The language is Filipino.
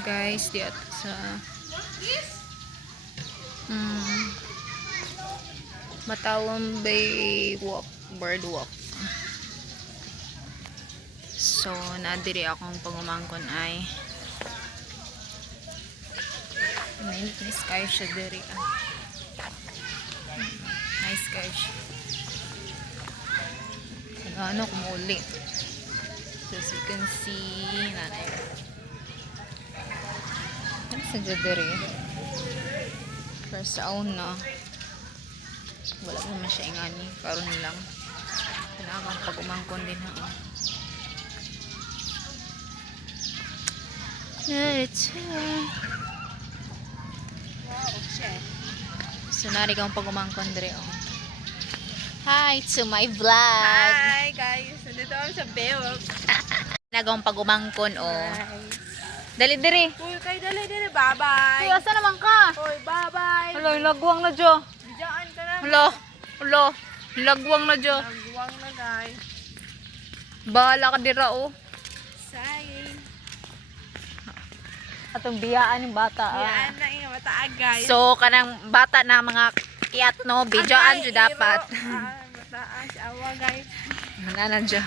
Guys, di at sa Matawang Bay Walk, bird walk. So, nadiri akong pangumangkon ay nice sky siya diri. Nice sky siya. Ano kumuli. So, as you can see, nanay. Ano sa diri? First own na. Wala naman siya ingani. Karoon lang. Kailangan pag-umangkon din ha. So, nari kang pag-umangkon dire. Hi to my vlog. Hi guys, nandito kami sa Bewok. Nagawang pag-umangkon Dali dire. Uy, kayo dali, bye-bye. Uy, asa naman ka? Uy, bye-bye. Hello, lagwang na dyo. Diyan ka na. Hello, lagwang na dyo. Nagwang na guys. Bahala ka dira Say. Atong biyaan ng bata. Yan na yung mataag guys. So, kanang bata na mga kiyat no, bidyaan dyo dapat. Mataag, awa guys. Mananan dyan.